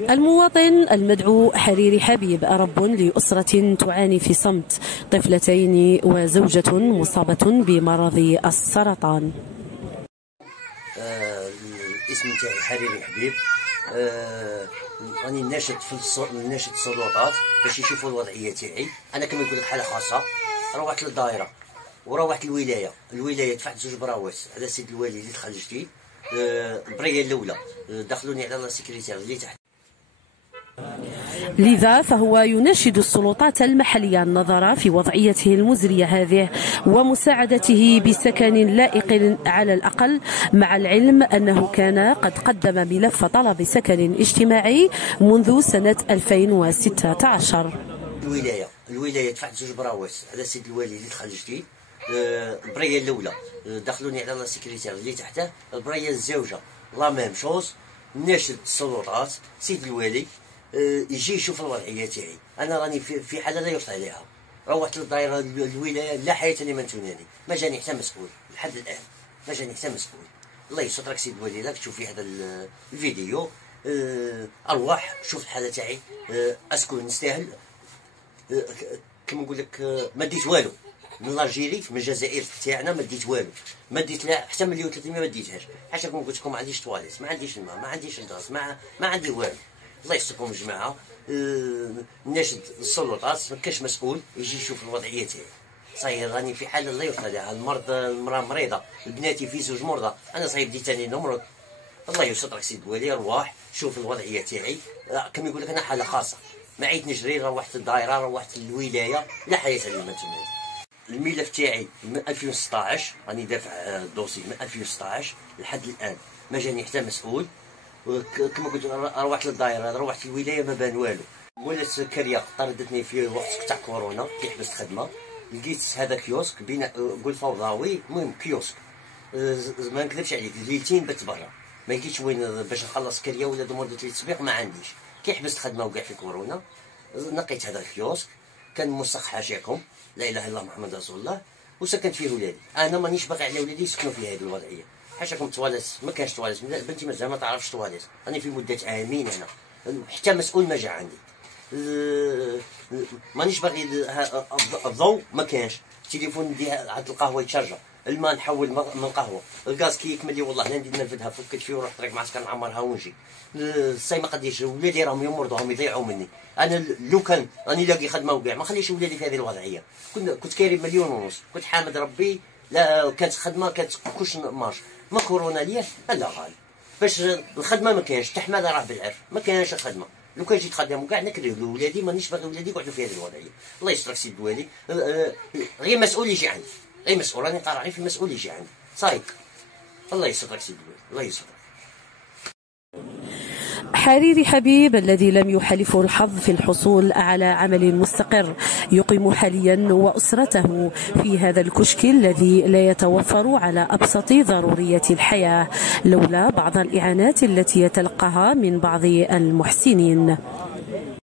المواطن المدعو حريري حبيب رب لأسرة تعاني في صمت طفلتين وزوجة مصابة بمرض السرطان. الاسم تاعي حريري حبيب. راني ناشط ناشط السلطات باش يشوفوا الوضعيه تاعي. انا كما نقول لك حاله خاصه، روحت للدائره وروحت الولايه دفعت 2 براوات على سيد الوالي اللي دخل جديد. البريه الاولى دخلوني على لا سيكريتير اللي تحت. لذا فهو يناشد السلطات المحلية النظر في وضعيته المزرية هذه ومساعدته بسكن لائق على الأقل، مع العلم أنه كان قد قدم ملف طلب سكن اجتماعي منذ سنة 2016. الولاية دفعت 2 براوات على سيد الوالي اللي دخل جديد. البريه الاولى دخلوني على لا سيكريتير اللي تحته. البريه الزوجه لا ميم شوز. ناشد السلطات سيد الوالي يجي يشوف الوضعيه تاعي. انا راني في حاله لا يرثى عليها. روحت للدائره الولايه لا حياه لمن تنادي، ما جاني حتى مسؤول لحد الان، ما جاني حتى مسؤول. الله يسترك سيد الوالي، راك تشوف في هذا الفيديو. ارواح شوف الحاله تاعي. اسكن نستاهل. كما نقول لك ما ديت والو من الجيري من الجزائر تاعنا، ما ديت والو، ما ديت لا حتى 1,300,000 ما ديتهاش. حاشا كون قلت لكم ما عنديش تواليت، ما عنديش الماء، ما عنديش الغاز، ما عندي والو. الله يستركم الجماعه. ناشد السلطات ما كاش مسؤول يجي يشوف الوضعيه تاعي. صاير راني في حاله لا يرثى لها. المراه مريضه، بناتي في 2 مرضى، انا صاير بديت ثاني نمرض. الله يسترك سيد الوالي، ارواح شوف الوضعيه تاعي. كما يقول لك انا حاله خاصه، ما عيت نجري. روحت الدائره، روحت الولايه، لا حياه لمن تنادي. الملف تاعي من 2016 راني دافع الدوسي من 2016 لحد الان، ما جاني حتى مسؤول. كما قلت روحت للدائره، روحت الولايه، ما بان والو. ولات كريه طردتني في وقت تاع كورونا كي حبست خدمه. لقيت هذا كيوسك بين قول فوضوي، المهم كيوسك. ما نكذبش عليك ليلتين بت برا، ما لقيتش وين باش نخلص كريه ولا دموردة التسبيق، ما عنديش. كي حبست خدمه وكاع في كورونا نقيت هذا الكيوسك. كان موثق حاشيكم لا اله الا الله محمد رسول الله، وسكنت فيه ولادي. انا مانيش باغي على ولادي يسكنوا في هذه الوضعيه. حاشاكم تواليت، ما كانش تواليت، بنتي مازال ما تعرفش تواليت. راني في مده عامين هنا، حتى مسؤول ما جا عندي. مانيش باغي الضوء، ما كانش التليفون ندي عند القهوه يتشارجا، الماء نحول من قهوه، الغاز كي يكمل لي والله لا ندير نرفدها فكت فيه ورحت طريق معسكر نعمرها ونجي. الصي ما قديش، ولادي راهم يمرضوا، راهم يضيعوا مني. انا لو كان راني لاقي خدمه وكاع ما خليش ولادي في هذه الوضعيه. كنت كاري 1,500,000، كنت حامد ربي. لا كانت خدمه، كانت كلش مارش. ما كورونا ليا لا غالي باش الخدمه ما كانش. تحمل راه بالعرف ما كانش الخدمه. لو كان جيت خدام وكاع نكري لولادي، مانيش باغي ولادي يقعدوا في هذه الوضعيه. الله يسترك سيد الوالي. غير مسؤول يجي عندي، غير مسؤول. راني قارع في المسؤول يجي عندي صايك. الله يسترك سيد الوالي، الله يسترك. حريري حبيب الذي لم يحالفه الحظ في الحصول على عمل مستقر يقيم حاليا وأسرته في هذا الكشك الذي لا يتوفر على أبسط ضروريات الحياة لولا بعض الإعانات التي يتلقاها من بعض المحسنين.